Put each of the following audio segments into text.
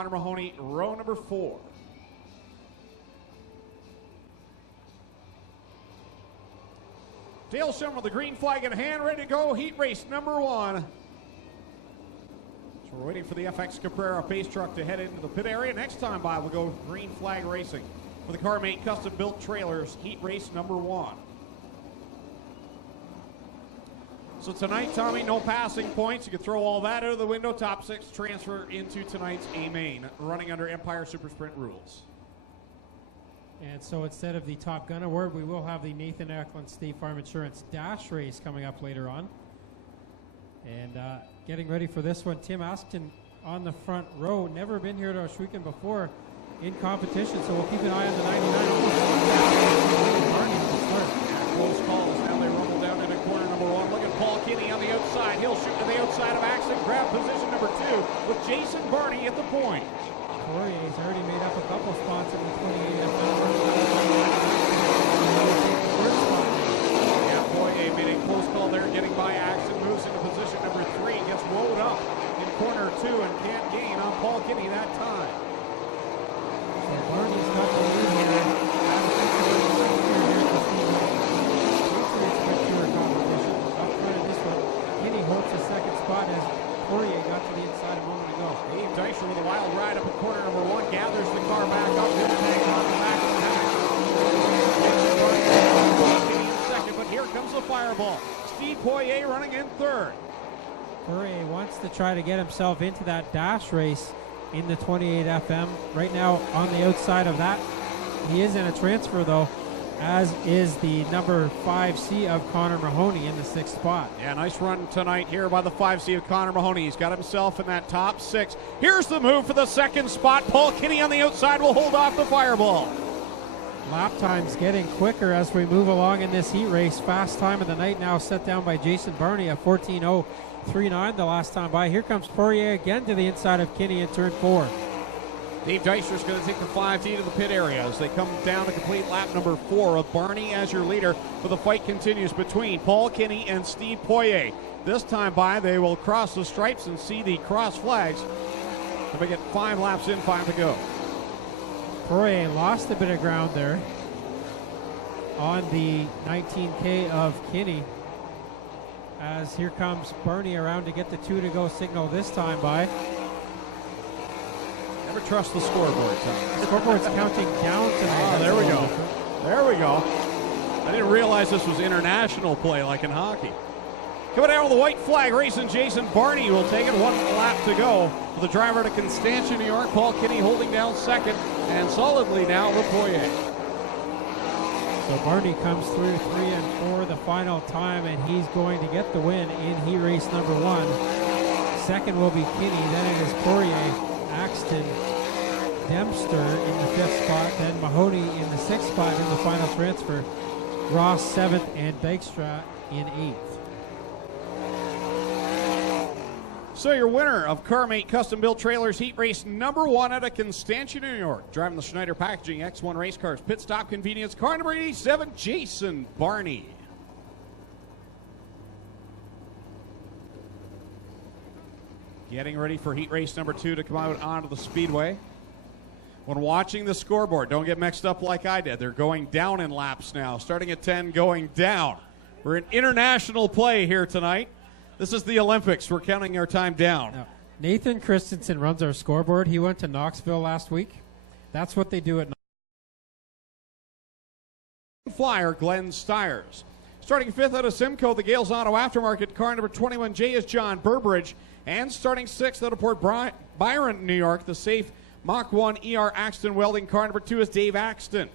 Connor Mahoney, row number 4. Dale Shum with the green flag in hand, ready to go. Heat race number 1. So we're waiting for the FX Caprera pace truck to head into the pit area. Next time by, we'll go green flag racing for the CorrPAK custom built trailers, heat race number 1. So tonight, Tommy, no passing points. You can throw all that out of the window. Top 6 transfer into tonight's A main, running under Empire Super Sprint rules. And so instead of the Top Gun Award, we will have the Nathan Eklund State Farm Insurance Dash Race coming up later on. And getting ready for this one, Tim Askton on the front row. Never been here to Oshweekend before in competition, so we'll keep an eye on the 99. Close calls. Now they rumble down into corner number 1. Look at Paul Kinney on the outside. He'll shoot to the outside of Axton. Grab position number 2 with Jason Barney at the point. Poirier's already made up a couple spots in the 28 FL. Yeah, Poirier made a close call there, getting by Axton. Moves into position number 3. Gets rolled up in corner 2 and can't gain on Paul Kinney that time. So Barney's got the lead here. Holds the second spot as Poirier got to the inside a moment ago. Dmstyres with a wild ride up in corner number 1, gathers the car back up, he'll take on the back of the pack. Second, but here comes the fireball. Steve Poirier running in 3rd. Poirier wants to try to get himself into that dash race in the 28 FM. Right now on the outside of that, he is in a transfer though, as is the number 5C of Connor Mahoney in the 6th spot. Yeah, nice run tonight here by the 5C of Connor Mahoney. He's got himself in that top 6. Here's the move for the 2nd spot. Paul Kinney on the outside will hold off the fireball. Lap time's getting quicker as we move along in this heat race. Fast time of the night now set down by Jason Barney at 14:039 the last time by. Here comes Poirier again to the inside of Kinney in turn 4. Dmstyres is going to take the 5D to the pit area as they come down to complete lap number 4 with Barney as your leader. But the fight continues between Paul Kinney and Steve Poirier. This time by, they will cross the stripes and see the cross flags to make it 5 laps in, 5 to go. Poirier lost a bit of ground there on the 19K of Kinney, as here comes Barney around to get the 2 to go signal this time by. Never trust the scoreboard, Tom. The scoreboard's counting down tonight. Oh, there we go. There we go. I didn't realize this was international play like in hockey. Coming down with the white flag, racing Jason Barney will take it. 1 lap to go for the driver to Constantia, New York. Paul Kinney holding down 2nd and solidly now with Poirier. So Barney comes through 3 and 4 the final time, and he's going to get the win in heat race number 1. 2nd will be Kinney, then it is Poirier, Axton, Dempster in the 5th spot, then Mahoney in the 6th spot in the final transfer, Ross 7th, and Dykstra in 8th. So your winner of CorrPAK Custom Built Trailers Heat Race number 1 out of Constantia, New York, driving the Schneider Packaging X1 race cars, pit stop convenience, car number 87, Jason Barney. Getting ready for heat race number 2 to come out onto the speedway. When watching the scoreboard, don't get mixed up like I did. They're going down in laps now, starting at 10, going down. We're in international play here tonight. This is the Olympics. We're counting our time down. Now, Nathan Christensen runs our scoreboard. He went to Knoxville last week. That's what they do at Flyer, Glenn Styres. Starting 5th out of Simcoe, the Gales Auto Aftermarket, car number 21J is John Burbridge. And starting 6th out of Port Byron, New York, the safe Mach 1 ER Axton Welding, car number 2 is Dave Axton.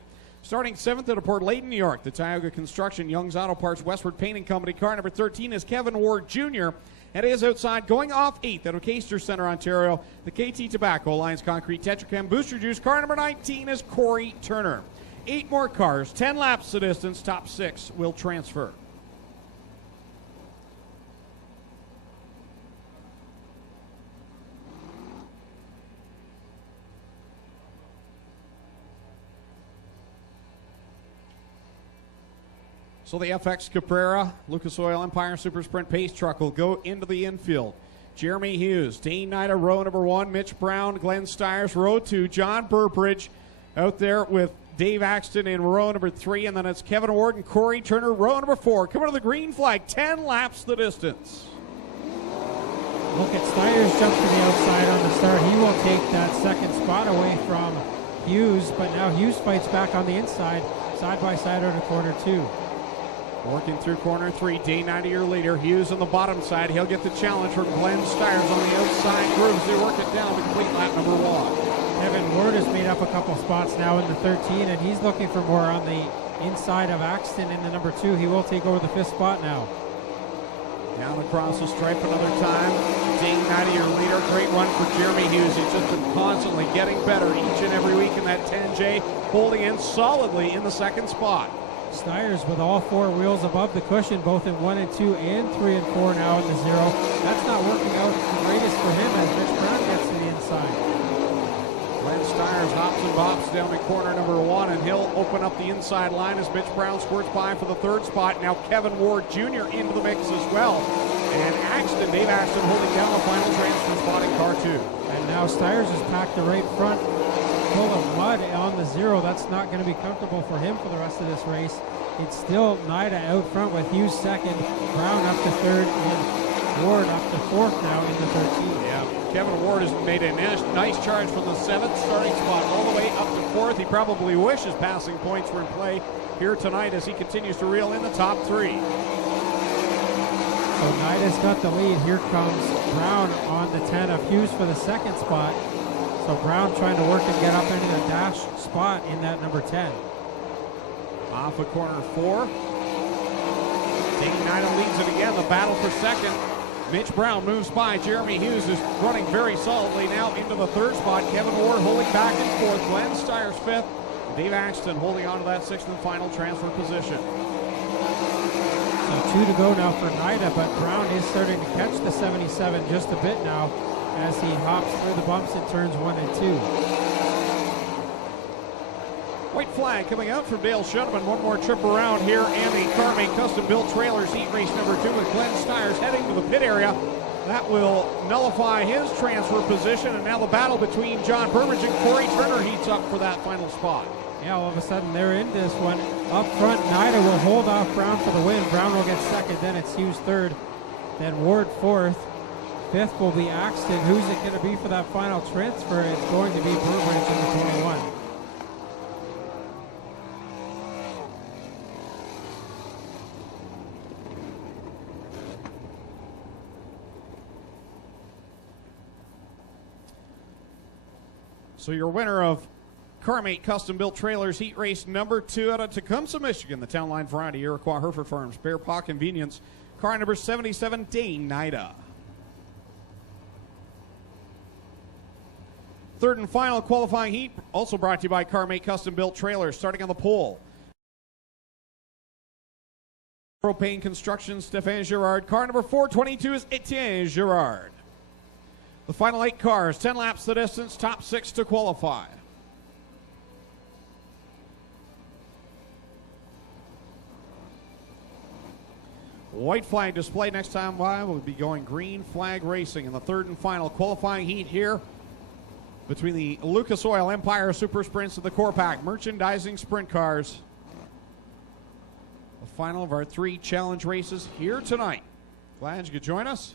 Starting 7th out of Port Layton, New York, the Tioga Construction, Young's Auto Parts, Westward Painting Company, car number 13 is Kevin Ward Jr. And is outside, going off 8th out of Caister Center, Ontario, the KT Tobacco, Alliance Concrete, Tetrachem, Booster Juice, car number 19 is Corey Turner. 8 more cars, 10 laps the distance, top 6 will transfer. So the FX Caprera, Lucas Oil Empire Super Sprint Pace Truck will go into the infield. Jeremy Hughes, Dane Nida, row number 1, Mitch Brown, Glenn Styres, row 2, John Burbridge out there with Dave Axton in row number 3, and then it's Kevin Ward and Corey Turner, row number 4. Coming to the green flag, 10 laps the distance. Look at Styres jump to the outside on the start. He will take that second spot away from Hughes, but now Hughes fights back on the inside, side by side out of corner 2. Working through corner 3, Dane Nida, your leader. Hughes on the bottom side. He'll get the challenge from Glenn Styres on the outside grooves. They work it down to complete lap number 1. Kevin Ward has made up a couple spots now in the 13, and he's looking for more on the inside of Axton in the number 2. He will take over the 5th spot now. Down across the stripe another time. Dane Nida, your leader. Great run for Jeremy Hughes. He's just been constantly getting better each and every week in that 10J, holding in solidly in the 2nd spot. Styres with all 4 wheels above the cushion, both in 1 and 2 and 3 and 4 now in the 0. That's not working out the greatest for him as Mitch Brown gets to the inside. Glenn Styres hops and bops down to corner number 1, and he'll open up the inside line as Mitch Brown squirts by for the 3rd spot. Now Kevin Ward Jr. into the mix as well. And Axton, Dave Axton holding down the final transfer spot in car 2. And now Styres has packed the right front full of mud on the 0. That's not going to be comfortable for him for the rest of this race. It's still Nida out front with Hughes 2nd, Brown up to 3rd, and Ward up to 4th now in the 13. Yeah, Kevin Ward has made a nice charge from the 7th starting spot all the way up to 4th. He probably wishes passing points were in play here tonight as he continues to reel in the top 3. So Nida's got the lead. Here comes Brown on the 10 of Hughes for the 2nd spot. So Brown trying to work and get up into the dash spot in that number 10. Off of corner 4. Dane Nida leads it again. The battle for 2nd. Mitch Brown moves by. Jeremy Hughes is running very solidly now into the 3rd spot. Kevin Ward holding back in 4th. Glenn Styres 5th. Dave Axton holding on to that 6th and final transfer position. So 2 to go now for Nida, but Brown is starting to catch the 77 just a bit now as he hops through the bumps in turns 1 and 2. White flag coming out from Dale Shuttleman. One more trip around here, and the CorrPAK custom-built trailers heat race number 2 with Glenn Styres heading to the pit area. That will nullify his transfer position, and now the battle between John Burbridge and Corey Turner heats up for that final spot. Yeah, all of a sudden they're in this one. Up front, Nida will hold off Brown for the win. Brown will get 2nd, then it's Hughes 3rd, then Ward 4th. 5th will be Axton. Who's it going to be for that final transfer? It's going to be Burbridge in the 21. So your winner of CorrPAK custom-built trailers heat race number 2 out of Tecumseh, Michigan, the Town Line Variety, Iroquois Hereford Farms, Bear Paw Convenience, car number 77, Dane Nida. 3rd and final qualifying heat, also brought to you by CorrPAK custom-built trailers, starting on the pole. Propane Construction, Stéphane Girard. Car number 422 is Etienne Girard. The final 8 cars, 10 laps the distance, top 6 to qualify. White flag display next time by. We'll be going green flag racing in the 3rd and final qualifying heat here between the Lucas Oil Empire Super Sprints and the CorrPAK Merchandising Sprint Cars. The final of our 3 challenge races here tonight. Glad you could join us.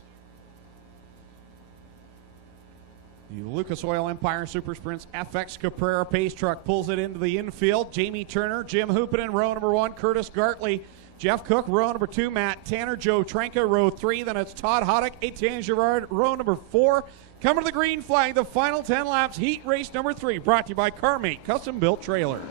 The Lucas Oil Empire Super Sprints FX Caprera Pace Truck pulls it into the infield. Jamie Turner, Jim Hoopinen, row number 1. Curtis Gartley, Jeff Cook, row number 2. Matt Tanner, Joe Trenka, row 3. Then it's Todd Hoddick, Etienne Girard, row number 4. Coming to the green flag, the final 10 laps, heat race number 3, brought to you by CorrPAK custom-built trailers.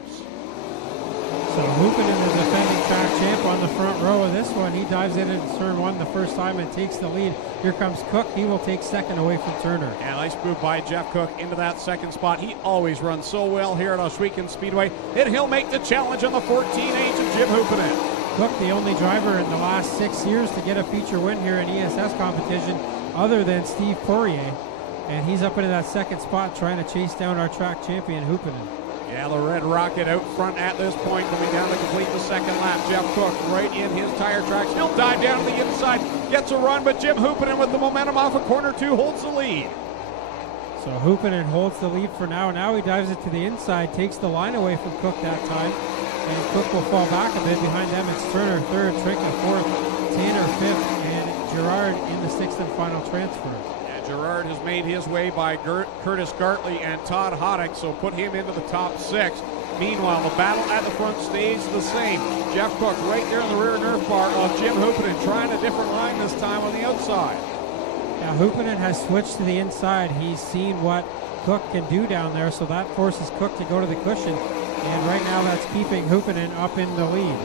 So Hoopinen, the defending track champ, on the front row of this one. He dives in turn 1 the first time and takes the lead. Here comes Cook. He will take 2nd away from Turner. And nice move by Jeff Cook into that 2nd spot. He always runs so well here at Ohsweken Speedway. And he'll make the challenge on the 14H of Jim Hoopinen. Cook, the only driver in the last 6 years to get a feature win here in ESS competition other than Steve Poirier. And he's up into that 2nd spot trying to chase down our track champion, Hoopinen. Yeah, the Red Rocket out front at this point, coming down to complete the second lap. Jeff Cook right in his tire tracks. He'll dive down to the inside, gets a run, but Jim Hoopinen with the momentum off of corner 2 holds the lead. So Hoopinen holds the lead for now. Now he dives it to the inside, takes the line away from Cook that time. And Cook will fall back a bit. Behind them, it's Turner third, Trinka fourth, Tanner fifth, and Gerard in the sixth and final transfer. Yeah, Gerard has made his way by Curtis Gartley and Todd Hoddick, so put him into the top 6. Meanwhile, the battle at the front stays the same. Jeff Cook right there in the rear nerf bar of Jim Hoopinen, trying a different line this time on the outside. Now Hoopinen has switched to the inside. He's seen what Cook can do down there, so that forces Cook to go to the cushion. And right now that's keeping Hoopinen up in the lead.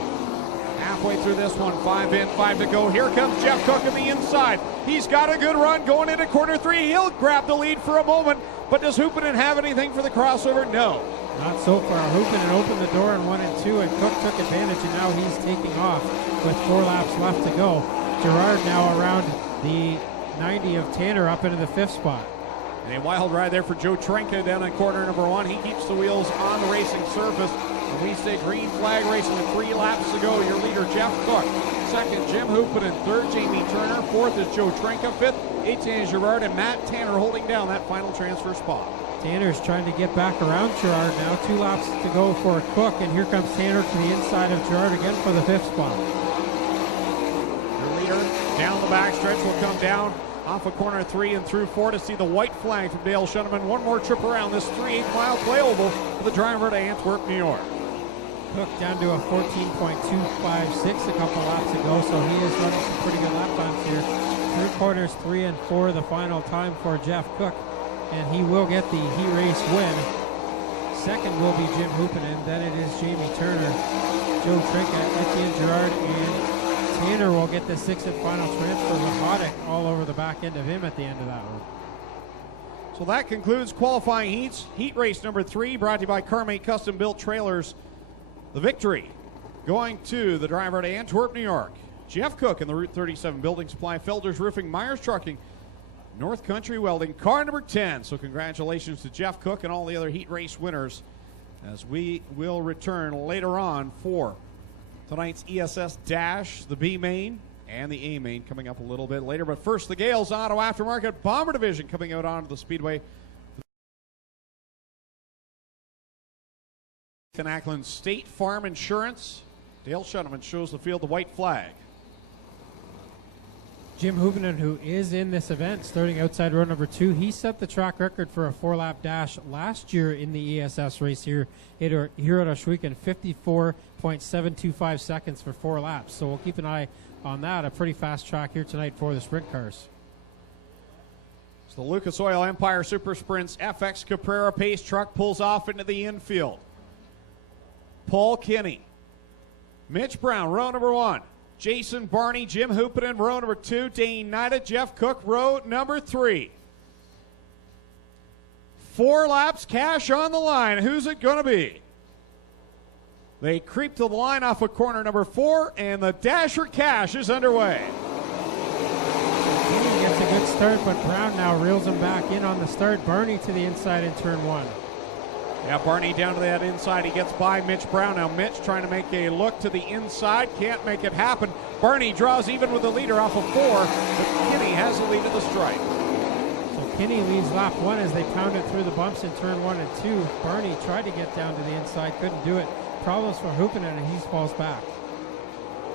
Halfway through this one, 5 in, 5 to go. Here comes Jeff Cook on the inside. He's got a good run going into corner 3. He'll grab the lead for a moment, but does Hoopinen have anything for the crossover? No. Not so far. Hoopinen opened the door in 1 and 2, and Cook took advantage, and now he's taking off with 4 laps left to go. Gerard now around the 90 of Tanner up into the 5th spot. And a wild ride there for Joe Trinka down in corner number 1. He keeps the wheels on the racing surface. And we say green flag racing with 3 laps to go. Your leader, Jeff Cook. Second, Jim Hoopinen. Third, Jamie Turner. Fourth is Joe Trinka. Fifth, Etienne Gerard, and Matt Tanner holding down that final transfer spot. Tanner's trying to get back around Gerard now. 2 laps to go for Cook, and here comes Tanner to the inside of Gerard again for the 5th spot. Your leader down the backstretch will come down off of corner 3 and through 4 to see the white flag from Dale Shuneman. One more trip around this 3/8-mile play oval for the driver to Antwerp, New York. Cook down to a 14.256 a couple laps ago, so he is running some pretty good lap times here. Through corners 3 and 4, the final time for Jeff Cook, and he will get the heat race win. Second will be Jim Hoopinen, then it is Jamie Turner, Joe Trinka, Etienne Gerard, and Tanner will get the 6th and final transfer with Hoddick all over the back end of him at the end of that one. So that concludes qualifying heats. Heat race number 3 brought to you by CarMate Custom Built Trailers. The victory going to the driver to Antwerp, New York. Jeff Cook in the Route 37 Building Supply, Felder's Roofing, Myers Trucking, North Country Welding, car number 10. So congratulations to Jeff Cook and all the other heat race winners, as we will return later on for tonight's ESS Dash, the B main and the A main coming up a little bit later. But first, the Gales Auto Aftermarket Bomber Division coming out onto the speedway. Nathan Ackland State Farm Insurance. Dale Shuneman shows the field the white flag. Jim Hoopinen, who is in this event, starting outside row number 2, he set the track record for a 4-lap dash last year in the ESS race here at Oswego, 54.725 seconds for 4 laps. So we'll keep an eye on that. A pretty fast track here tonight for the sprint cars. So the Lucas Oil Empire Super Sprints FX Caprera Pace truck pulls off into the infield. Paul Kinney, Mitch Brown, row number 1. Jason Barney, Jim Hoopinen, row number 2. Dane Nida, Jeff Cook, row number 3. 4 laps, cash on the line. Who's it going to be? They creep to the line off of corner number 4, and the Dasher Cash is underway. Kinney gets a good start, but Brown now reels him back in on the start. Barney to the inside in turn 1. Yeah, Barney down to that inside. He gets by Mitch Brown. Now Mitch trying to make a look to the inside. Can't make it happen. Barney draws even with the leader off of 4, but Kinney has the lead at the stripe. So Kinney leads lap 1 as they pound it through the bumps in turn 1 and 2. Barney tried to get down to the inside, couldn't do it. Problems for Hoopinen, and he falls back.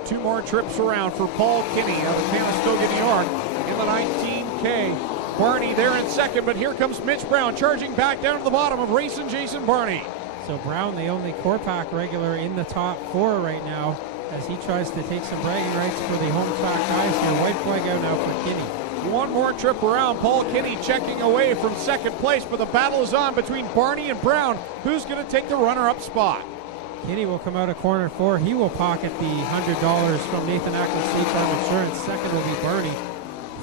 2 more trips around for Paul Kinney out of Calistoga, New York in the 19K. Barney there in second, but here comes Mitch Brown charging back down to the bottom of racing Jason Barney. So Brown, the only CorrPAK regular in the top 4 right now, as he tries to take some bragging rights for the home track guys here. White flag out now for Kinney. 1 more trip around. Paul Kinney checking away from second place, but the battle is on between Barney and Brown. Who's going to take the runner-up spot? Kinney will come out of corner 4. He will pocket the $100 from Nathan Ackland State Farm Insurance. Second will be Barney.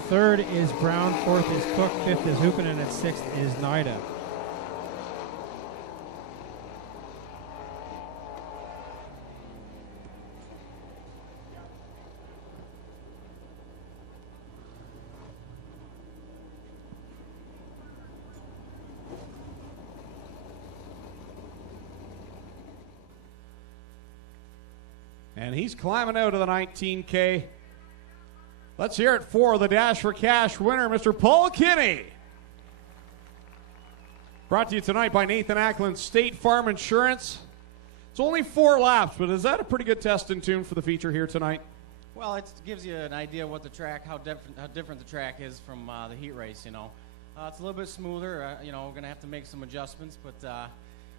Third is Brown. Fourth is Cook. Fifth is Hoopinen, and sixth is Nida. And he's climbing out of the 19K. Let's hear it for the Dash for Cash winner, Mr. Paul Kinney. Brought to you tonight by Nathan Ackland State Farm Insurance. It's only 4 laps, but is that a pretty good test and tune for the feature here tonight? Well, it gives you an idea of what the track, how different the track is from the heat race. You know, it's a little bit smoother. You know, we're gonna have to make some adjustments, but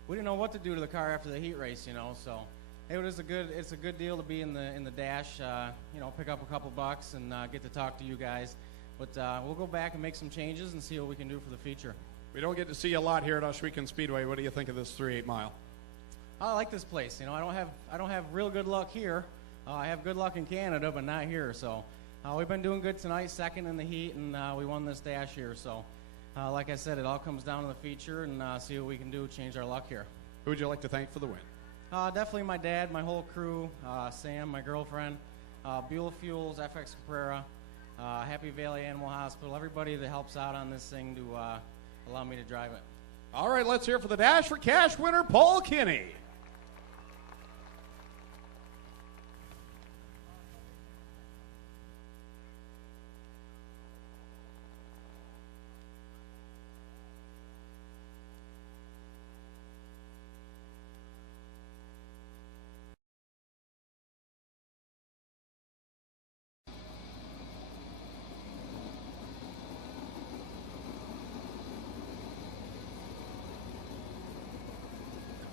we didn't know what to do to the car after the heat race. You know, so it's a good deal to be in the dash. You know, pick up a couple bucks and get to talk to you guys. But we'll go back and make some changes and see what we can do for the feature. We don't get to see you a lot here at Ohsweken Speedway. What do you think of this 3/8 mile? I like this place. You know, I don't have real good luck here. I have good luck in Canada, but not here. So we've been doing good tonight, second in the heat, and we won this dash here. So like I said, it all comes down to the feature and see what we can do to change our luck here. Who would you like to thank for the win? Definitely my dad, my whole crew, Sam, my girlfriend, Beulah Fuels, FX Caprera, Happy Valley Animal Hospital, everybody that helps out on this thing to allow me to drive it. All right, let's hear for the Dash for Cash winner, Paul Kinney.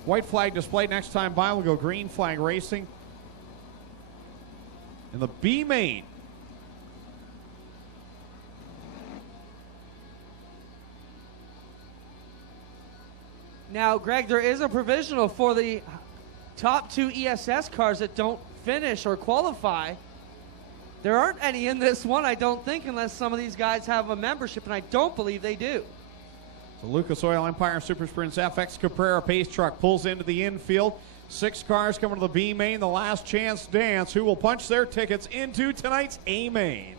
White flag display. Next time by, we'll go green flag racing. In the B main. Now, Greg, there is a provisional for the top 2 ESS cars that don't finish or qualify. There aren't any in this one, I don't think, unless some of these guys have a membership, and I don't believe they do. The Lucas Oil Empire Super Sprints FX Caprera pace truck pulls into the infield. 6 cars coming to the B main, the last chance dance. Who will punch their tickets into tonight's A main?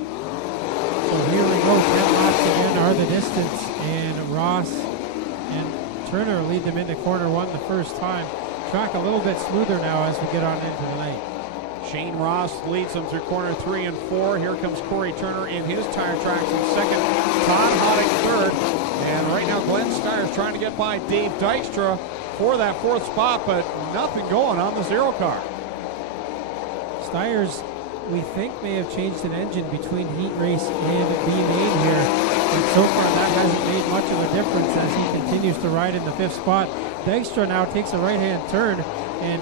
So here we go. 10 laps again are the distance, and Ross and Turner lead them into corner 1 the first time. Track a little bit smoother now as we get on into the night. Shane Ross leads them through corner 3 and 4. Here comes Corey Turner in his tire tracks in second. Todd Hoddick third. And right now Glenn Styres trying to get by Dave Dykstra for that 4th spot, but nothing going on the 0 car. Styres, we think, may have changed an engine between heat race and B main here. And so far that hasn't made much of a difference as he continues to ride in the 5th spot. Dykstra now takes a right-hand turn, and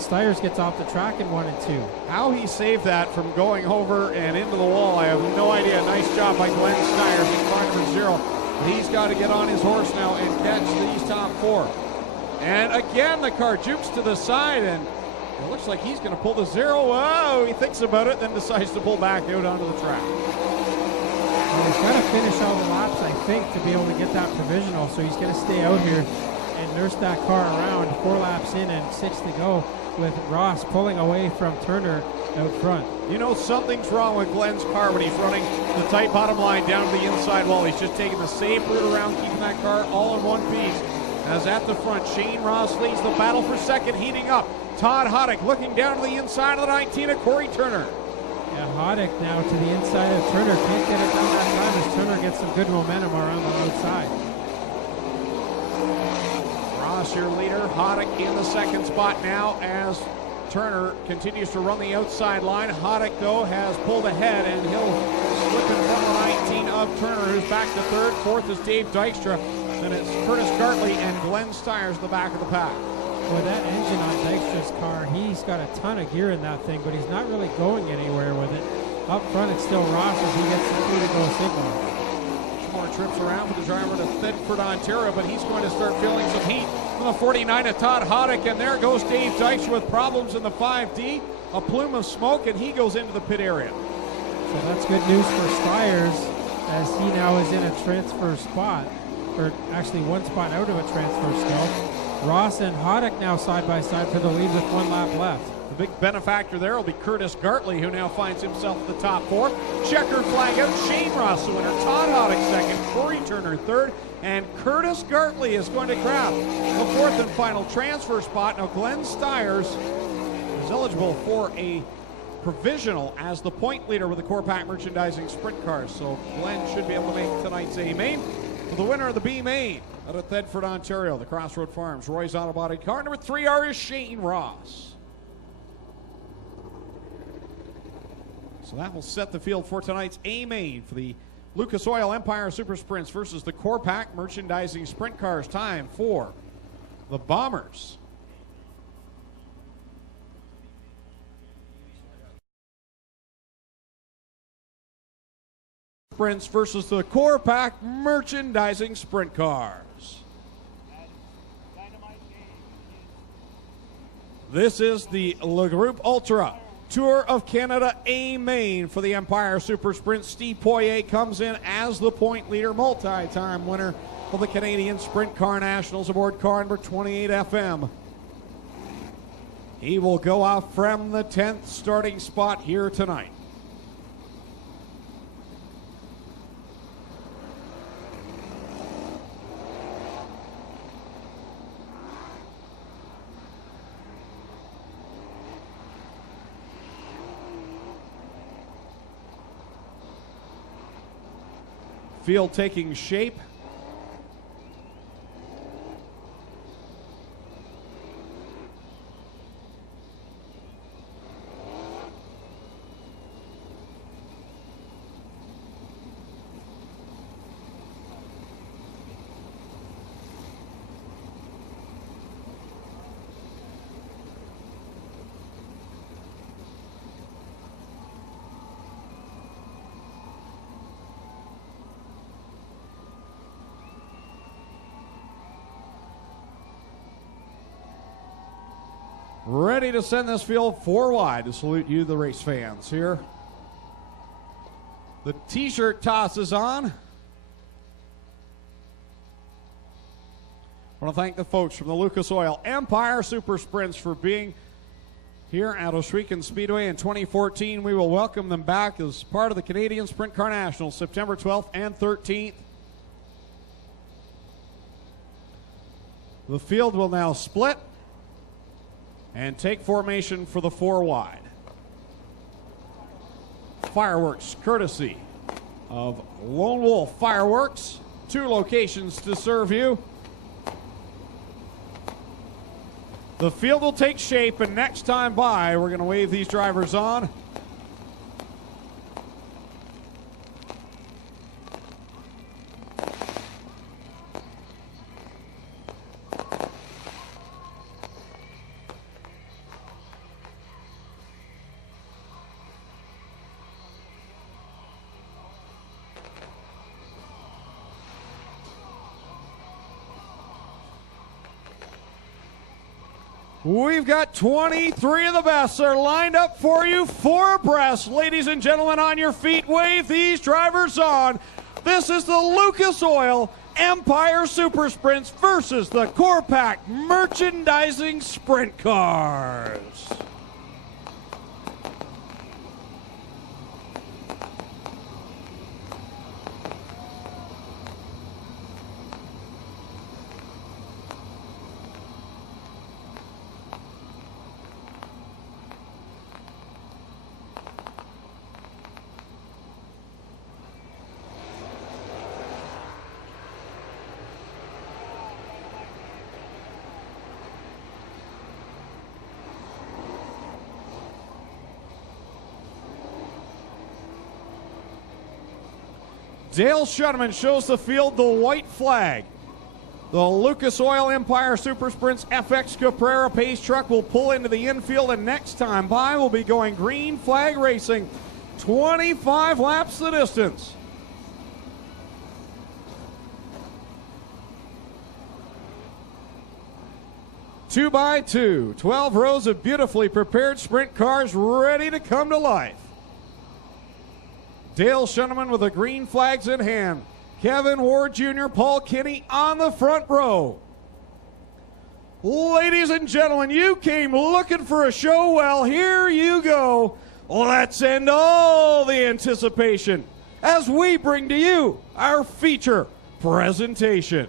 Styres gets off the track in 1 and 2. How he saved that from going over and into the wall, I have no idea. Nice job by Glenn Styres in car number 0. He's got to get on his horse now and catch these top 4. And again, the car jukes to the side, and it looks like he's going to pull the 0. Whoa, he thinks about it, then decides to pull back out onto the track. Well, he's got to finish all the laps, I think, to be able to get that provisional, so he's going to stay out here and nurse that car around. 4 laps in and 6 to go, with Ross pulling away from Turner out front. You know something's wrong with Glenn's car when he's running the tight bottom line down to the inside wall. He's just taking the safe route around, keeping that car all in one piece. As at the front, Shane Ross leads the battle for second, heating up. Todd Hoddick looking down to the inside of the 19 of Corey Turner. Yeah, Hoddick now to the inside of Turner. Can't get it done that time as Turner gets some good momentum around the outside. Ross, your leader. Hoddick in the 2nd spot now as Turner continues to run the outside line. Hoddick, though, has pulled ahead, and he'll slip in front of the 19 of Turner, who's back to 3rd. 4th is Dave Dykstra. Then it's Curtis Gartley and Glenn Styres at the back of the pack. With that engine on Dykstra's car, he's got a ton of gear in that thing, but he's not really going anywhere with it. Up front, it's still Ross as he gets the 2-to-go signal. More trips around for the driver to Thedford, Ontario, but he's going to start feeling some heat from the 49 of Todd Hoddick, and there goes Dave Dykstra with problems in the 5D. A plume of smoke, and he goes into the pit area. So that's good news for Styres, as he now is in a transfer spot, or actually 1 spot out of a transfer still. Ross and Hoddick now side by side for the lead with 1 lap left. The big benefactor there will be Curtis Gartley, who now finds himself at the top 4. Checkered flag out, Shane Ross the winner, Todd Hoddick second, Corey Turner third, and Curtis Gartley is going to grab the 4th and final transfer spot. Now Glenn Styres is eligible for a provisional as the point leader with the CorrPAK merchandising sprint cars. So Glenn should be able to make tonight's A main. For the winner of the B main out of Thedford, Ontario, the Crossroad Farms, Roy's Auto Body car. Number 3R is Shane Ross. So that will set the field for tonight's A main for the Lucas Oil Empire Super Sprints versus the CorrPAK merchandising sprint cars. Time for the Bombers. Sprints versus the CorrPAK merchandising sprint cars. This is the Le Groupe Ultra Tour of Canada A main for the Empire Super Sprint. Steve Poirier comes in as the point leader, multi-time winner of the Canadian Sprint Car Nationals aboard car number 28 FM. He will go off from the 10th starting spot here tonight. Field taking shape. Ready to send this field 4 wide to salute you, the race fans. Here, the t-shirt toss is on. I want to thank the folks from the Lucas Oil Empire Super Sprints for being here at Ohsweken Speedway in 2014. We will welcome them back as part of the Canadian Sprint Car Nationals, September 12th and 13th. The field will now split and take formation for the 4 wide. Fireworks courtesy of Lone Wolf Fireworks. 2 locations to serve you. The field will take shape, and next time by, we're going to wave these drivers on. We've got 23 of the best. They're lined up for you, 4 abreast. Ladies and gentlemen, on your feet, wave these drivers on. This is the Lucas Oil Empire Super Sprints versus the CorrPAK merchandising sprint cars. Dale Shutterman shows the field the white flag. The Lucas Oil Empire Super Sprints FX Caprera Pace truck will pull into the infield, and next time by will be going green flag racing. 25 laps the distance. Two by two, 12 rows of beautifully prepared sprint cars ready to come to life. Dale Shunneman with the green flags in hand. Kevin Ward Jr., Paul Kinney on the front row. Ladies and gentlemen, you came looking for a show. Well, here you go. Let's end all the anticipation as we bring to you our feature presentation.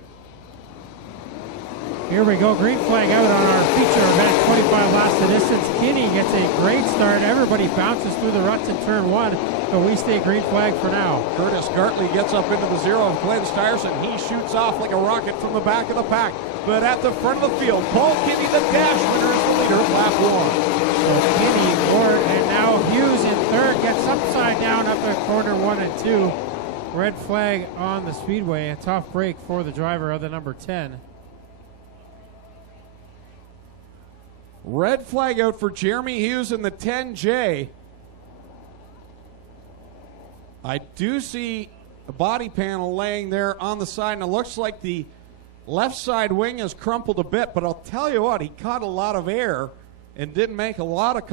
Here we go, green flag out on our feature event, 25 laps the distance. Kinney gets a great start. Everybody bounces through the ruts in turn 1, but we stay green flag for now. Curtis Gartley gets up into the zero of Glenn Styres, and he shoots off like a rocket from the back of the pack. But at the front of the field, Paul Kinney, the dash winner, is the leader of lap 1. So Kinney, Ward, and now Hughes in third, gets upside down up at corner 1 and 2. Red flag on the speedway, a tough break for the driver of the number 10. Red flag out for Jeremy Hughes in the 10J. I do see a body panel laying there on the side, and it looks like the left side wing has crumpled a bit, but I'll tell you what, he caught a lot of air and didn't make a lot of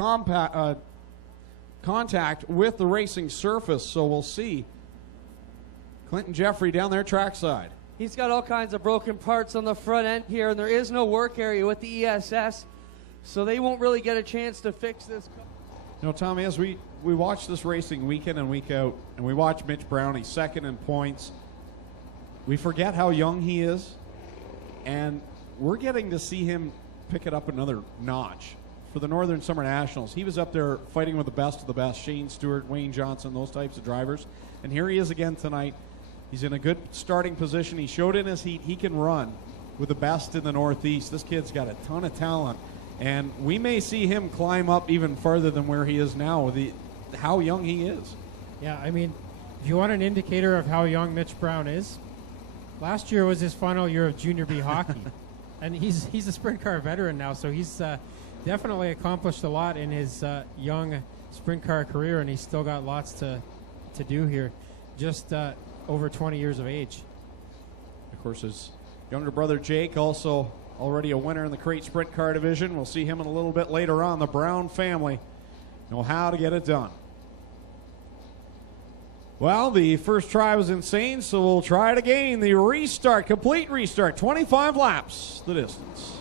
contact with the racing surface, so we'll see. Clinton Jeffrey down there trackside. He's got all kinds of broken parts on the front end here, and there is no work area with the ESS, so they won't really get a chance to fix this. You know, Tommy, as we watch this racing week in and week out, and we watch Mitch Brown, he's second in points, we forget how young he is, and we're getting to see him pick it up another notch. For the Northern Summer Nationals, he was up there fighting with the best of the best, Shane Stewart, Wayne Johnson, those types of drivers, and here he is again tonight. He's in a good starting position. He showed in his heat he can run with the best in the Northeast. This kid's got a ton of talent, and we may see him climb up even further than where he is now with how young he is. Yeah, I mean, if you want an indicator of how young Mitch Brown is, last year was his final year of Junior B hockey. And he's a sprint car veteran now, so he's definitely accomplished a lot in his young sprint car career, and he's still got lots to do here. Just over 20 years of age. Of course, his younger brother Jake, also already a winner in the crate sprint car division. We'll see him in a little bit later on. The Brown family know how to get it done. Well, the first try was insane, so we'll try it again. The restart, complete restart, 25 laps, the distance.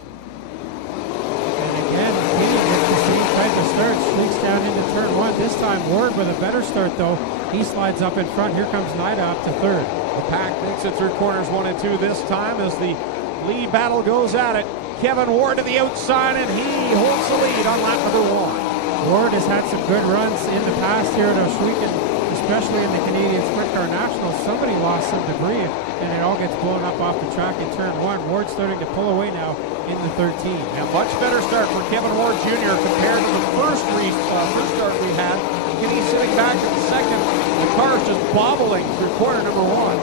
And again, Kinney gets the same type of start, streaks down into turn 1. This time, Ward with a better start, though. He slides up in front. Here comes Nida up to third. The pack makes it through corners 1 and 2 this time as the lead battle goes at it. Kevin Ward to the outside, and he holds the lead on lap number 1. Ward has had some good runs in the past here at Oshwegan, especially in the Canadian Sprint Car Nationals. Somebody lost some debris, and it all gets blown up off the track in turn 1. Ward's starting to pull away now in the 13. A much better start for Kevin Ward Jr. compared to the first start we had. Kenny sitting back in second. The car's just bobbling through corner number 1.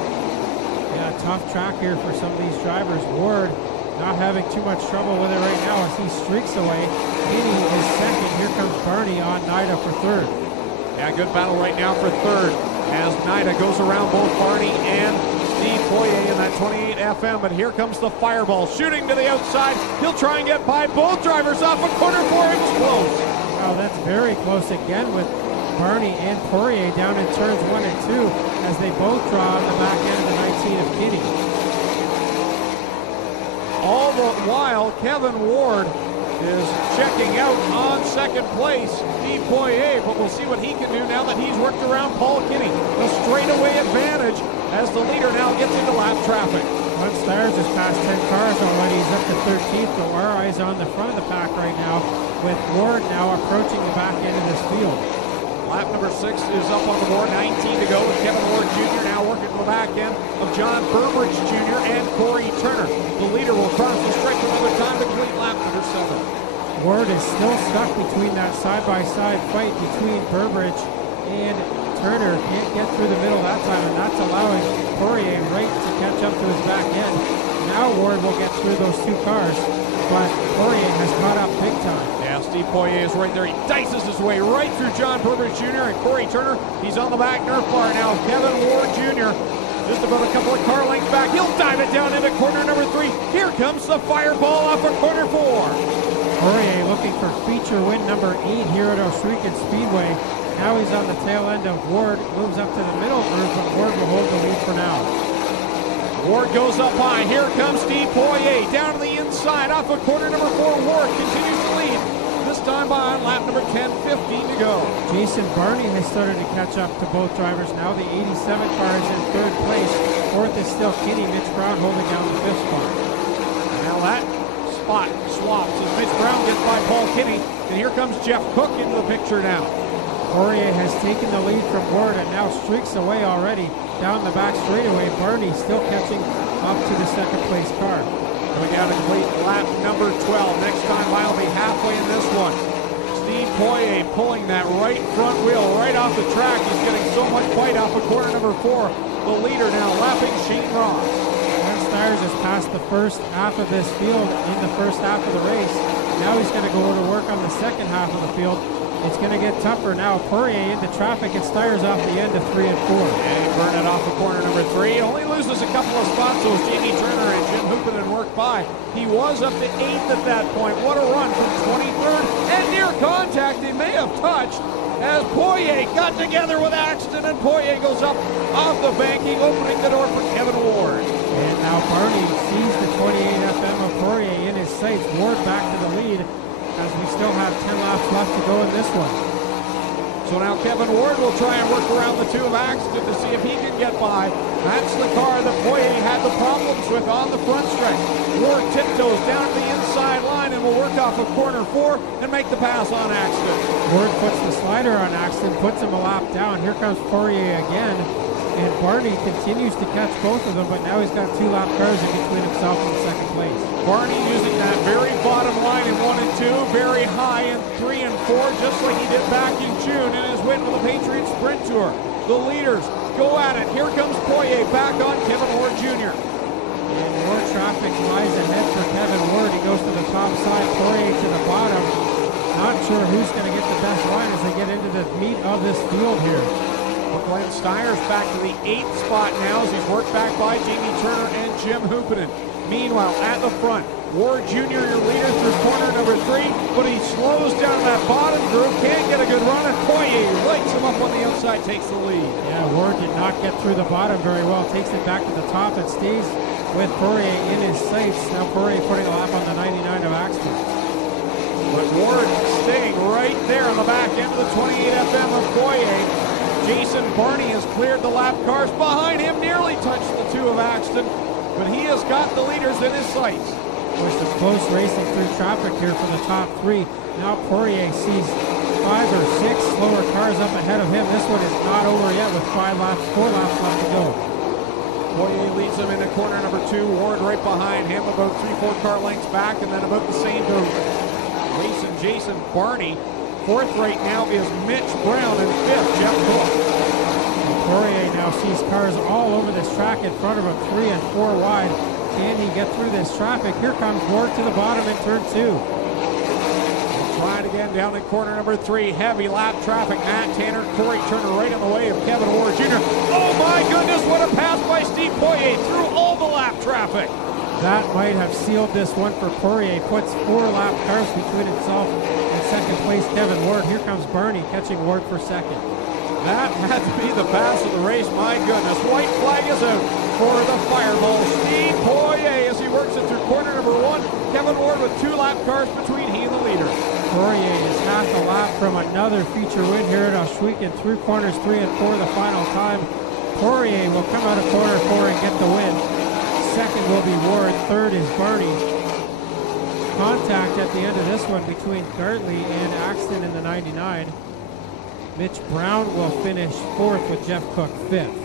Yeah, tough track here for some of these drivers. Ward not having too much trouble with it right now as he streaks away. Kenny is second. Here comes Barney on Nida for third. Yeah, good battle right now for third as Nida goes around both Barney and Steve Poirier in that 28 FM, but here comes the fireball shooting to the outside. He'll try and get by both drivers off a corner 4. It's close. Oh, that's very close again with Barney and Poirier down in turns 1 and 2 as they both draw on the back end of the 19 of Kinney. All the while, Kevin Ward is checking out on second place, Steve Poirier, but we'll see what he can do now that he's worked around Paul Kinney. The straightaway advantage as the leader now gets into lap traffic. Styres has passed 10 cars already. He's up to 13th, so our eyes on the front of the pack right now with Ward now approaching the back end of this field. Lap number 6 is up on the board, 19 to go with Kevin Ward Jr. now working to the back end of John Burbridge Jr. and Corey Turner. The leader will cross the strike another time to complete lap number 7. Ward is still stuck between that side-by-side fight between Burbridge and Turner. Can't get through the middle that time, and that's allowing Poirier right to catch up to his back end. Now Ward will get through those two cars, but Poirier has caught up big time. Yeah, Steve Poirier is right there. He dices his way right through John Burbridge Jr. and Corey Turner. He's on the back Nerf bar now. Kevin Ward Jr. just about a couple of car lengths back. He'll dive it down into corner number 3. Here comes the fireball off of corner 4. Poirier looking for feature win number 8 here at Oshwegan Speedway. Now he's on the tail end of Ward, moves up to the middle group, but Ward will hold the lead for now. Ward goes up high. Here comes Steve Poirier down to the inside off of corner number 4. Ward continues to lead. This time by lap number 10, 15 to go. Jason Barney has started to catch up to both drivers now. The 87 car is in 3rd place. 4th is still Kinney. Mitch Brown holding down the 5th spot. Now that spot swaps as Mitch Brown gets by Paul Kinney. And here comes Jeff Cook into the picture now. Poirier has taken the lead from Ward and now streaks away already down the back straightaway. Barney still catching up to the 2nd place car. Going down to complete lap number 12. Next time by will be halfway in this one. Steve Poirier pulling that right front wheel right off the track. He's getting so much fight off of corner number 4. The leader now lapping Shane Ross. dmstyres has passed the first half of this field in the first half of the race. Now he's going to go to work on the second half of the field. It's going to get tougher now. Poirier into traffic and Styres off the end of 3 and 4. And he burned it off of corner number 3. Only loses a couple of spots, so as Jamie Turner and Jim Hoopinen worked by. He was up to 8th at that point. What a run from 23rd. And near contact, they may have touched as Poirier got together with Axton, and Poirier goes up off the banking, opening the door for Kevin Ward. And now Barney sees the 28 FM of Poirier in his sights. Ward back to the lead, as we still have 10 laps left to go in this one. So now Kevin Ward will try and work around the 2 of Axton to see if he can get by. That's the car that Poirier had the problems with on the front stretch. Ward tiptoes down to the inside line and will work off of corner 4 and make the pass on Axton. Ward puts the slider on Axton, puts him a lap down. Here comes Poirier again. And Barney continues to catch both of them, but now he's got 2 lap cars in between himself and 2nd place. Barney using that very bottom line in 1 and 2, very high in 3 and 4, just like he did back in June in his win with the Patriot Sprint Tour. The leaders go at it. Here comes Poirier back on Kevin Ward Jr. And more traffic lies ahead for Kevin Ward. He goes to the top side, Poirier to the bottom. Not sure who's going to get the best line as they get into the meat of this field here. Glenn Styres back to the 8th spot now as he's worked back by Jamie Turner and Jim Hoopinen. Meanwhile, at the front, Ward Jr., your leader through corner number 3, but he slows down that bottom group, can't get a good run, and Poirier lights him up on the outside, takes the lead. Yeah, Ward did not get through the bottom very well, takes it back to the top and stays with Poirier in his sights. Now Poirier putting a lap on the 99 of Axton. But Ward staying right there on the back end of the 28 FM of Poirier. Jason Barney has cleared the lap cars behind him, nearly touched the 2 of Axton, but he has got the leaders in his sights. There's some close racing through traffic here for the top 3. Now Poirier sees 5 or 6 slower cars up ahead of him. This one is not over yet with 4 laps left to go. Poirier leads him into corner number 2. Ward right behind him, about 3-4 car lengths back, and then about the same to racing Jason Barney. 4th right now is Mitch Brown, and 5th, Jeff Cook. Poirier now sees cars all over this track in front of him, 3 and 4 wide. Can he get through this traffic? Here comes Ward to the bottom in turn 2. Try it again down in corner number 3. Heavy lap traffic. Matt Tanner, Corey Turner right in the way of Kevin Ward Jr. Oh my goodness, what a pass by Steve Poirier through all the lap traffic. That might have sealed this one for Poirier. Puts 4 lap cars between himself and 2nd place Kevin Ward. Here comes Barney catching Ward for 2nd. That had to be the pass of the race, my goodness. White flag is out for the fireball. Steve Poirier as he works it through corner number 1. Kevin Ward with 2 lap cars between he and the leader. Poirier is half a lap from another feature win here at Ohsweken through corners 3 and 4 the final time. Poirier will come out of corner 4 and get the win. 2nd will be Ward, 3rd is Barney. Contact at the end of this one between Gartley and Axton in the 99. Mitch Brown will finish 4th with Jeff Cook 5th.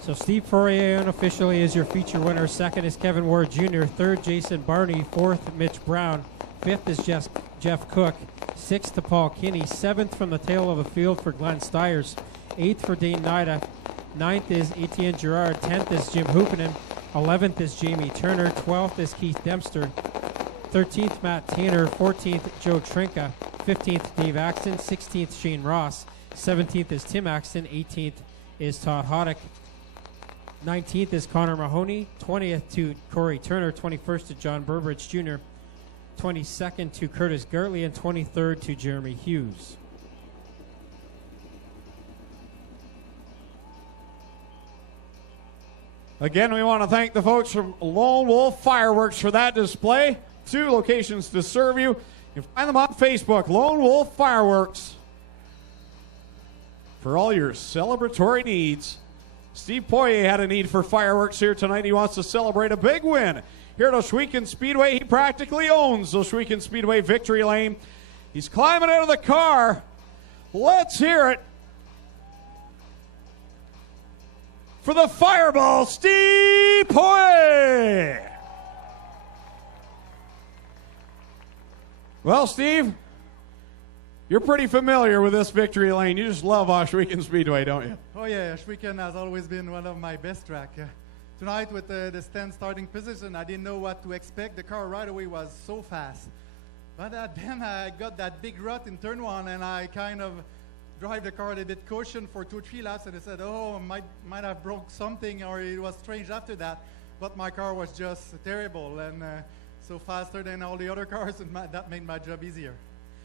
So Steve Poirier unofficially is your feature winner. 2nd is Kevin Ward Jr. 3rd, Jason Barney. 4th, Mitch Brown. 5th is Jeff Cook. 6th to Paul Kinney. 7th from the tail of the field for Glenn Styres. 8th for Dane Nida. 9th is Etienne Girard. 10th is Jim Hoopinen. 11th is Jamie Turner. 12th is Keith Dempster. 13th, Matt Tanner. 14th, Joe Trinka. 15th, Dave Axton. 16th, Shane Ross. 17th is Tim Axton. 18th is Todd Hoddick. 19th is Connor Mahoney. 20th to Corey Turner. 21st to John Burbridge Jr. 22nd to Curtis Gartley. And 23rd to Jeremy Hughes. Again, we want to thank the folks from Lone Wolf Fireworks for that display. 2 locations to serve you. You can find them on Facebook, Lone Wolf Fireworks, for all your celebratory needs. Steve Poirier had a need for fireworks here tonight. He wants to celebrate a big win here at Ohsweken Speedway. He practically owns Ohsweken Speedway Victory Lane. He's climbing out of the car. Let's hear it for the Fireball, Steve Poirier. Well, Steve, you're pretty familiar with this victory lane. You just love Ohsweken Speedway, don't you? Oh yeah, Ohsweken has always been one of my best tracks. Tonight with the stand starting position, I didn't know what to expect. The car right away was so fast. But then I got that big rut in turn 1, and I kind of drive the car a bit caution for 2 or 3 laps, and I said, oh, might have broke something, or it was strange after that. But my car was just terrible, and so faster than all the other cars, and that made my job easier.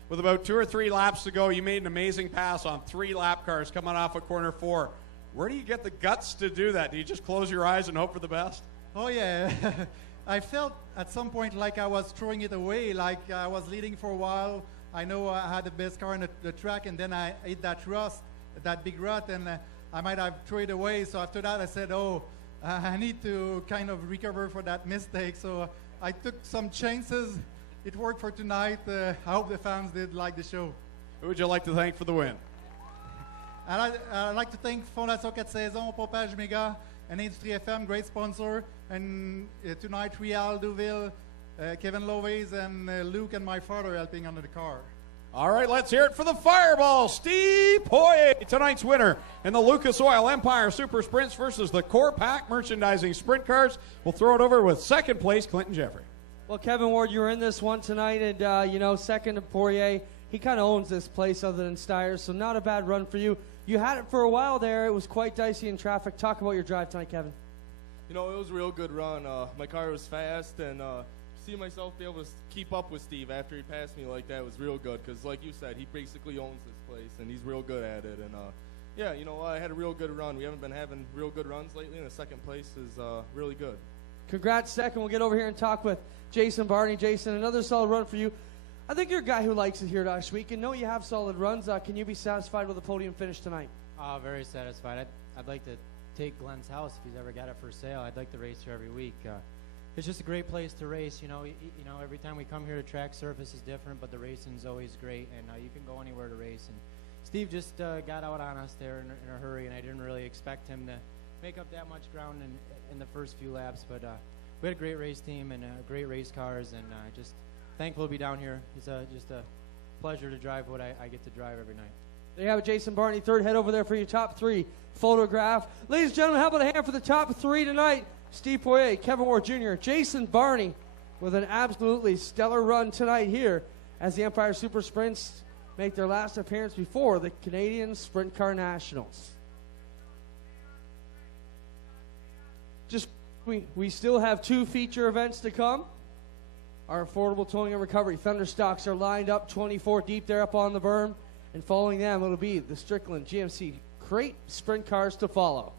With about 2 or 3 laps to go, you made an amazing pass on 3 lap cars coming off of corner 4. Where do you get the guts to do that? Do you just close your eyes and hope for the best? Oh yeah, I felt at some point like I was throwing it away, like I was leading for a while. I know I had the best car on the track, and then I hit that big rut, and I might have thrown it away. So after that, I said, oh, I need to kind of recover for that mistake. So I took some chances. It worked for tonight. I hope the fans did like the show. Who would you like to thank for the win? I'd like to thank Fondation 4 Saisons, Pompage Méga, and Industrie FM, great sponsor. And tonight, Rial Deauville, Kevin Loves, and Luke and my father helping under the car. All right, let's hear it for the Fireball, Steve Poirier, tonight's winner in the Lucas Oil Empire Super Sprints versus the CorrPAK Merchandising Sprint Cars. We'll throw it over with second place, Clinton Jeffrey. Well, Kevin Ward, you were in this one tonight, and, second to Poirier. He kind of owns this place other than Styres, so not a bad run for you. You had it for a while there. It was quite dicey in traffic. Talk about your drive tonight, Kevin. It was a real good run. My car was fast, and see myself be able to keep up with Steve after he passed me like that was real good, because like you said, he basically owns this place, and he's real good at it. And yeah, I had a real good run. We haven't been having real good runs lately, and the second place is really good. Congrats, second. We'll get over here and talk with Jason Barney. Jason, another solid run for you. I think you're a guy who likes it here at Ohsweken. Know you have solid runs. Can you be satisfied with the podium finish tonight? Very satisfied. I'd like to take Glenn's house if he's ever got it for sale. I'd like to race here every week. It's just a great place to race. Every time we come here, the track surface is different, but the racing is always great, and you can go anywhere to race. And Steve just got out on us there in a hurry, and I didn't really expect him to make up that much ground in the first few laps. But we had a great race team and great race cars, and just thankful to be down here. It's just a pleasure to drive what I get to drive every night. There you have it, Jason Barney, third. Head over there for your top 3 photograph. Ladies and gentlemen, how about a hand for the top 3 tonight? Steve Poirier, Kevin Ward Jr., Jason Barney with an absolutely stellar run tonight here as the Empire Super Sprints make their last appearance before the Canadian Sprint Car Nationals. We still have 2 feature events to come. Our affordable towing and recovery Thunderstocks are lined up 24 deep there up on the berm. And following them, it'll be the Strickland GMC Crate Sprint Cars to follow.